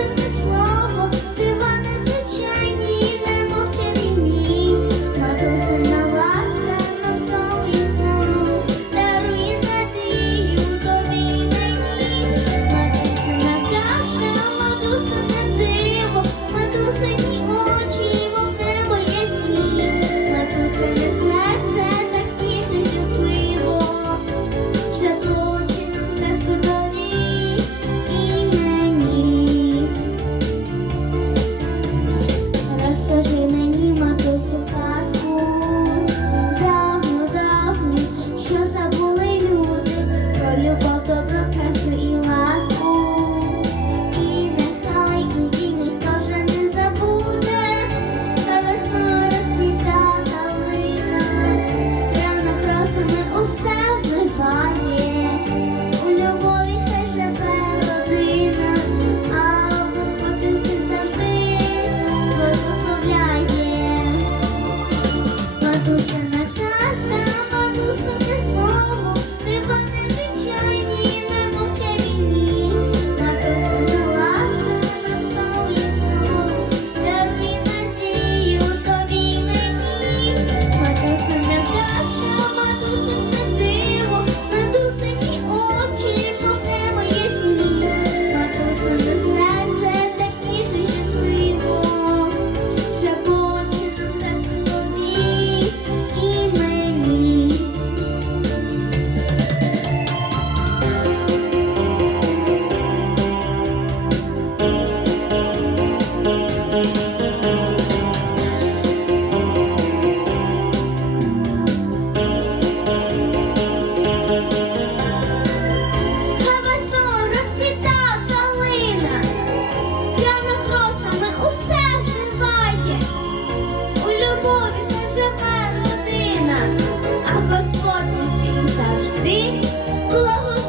to the 哥哥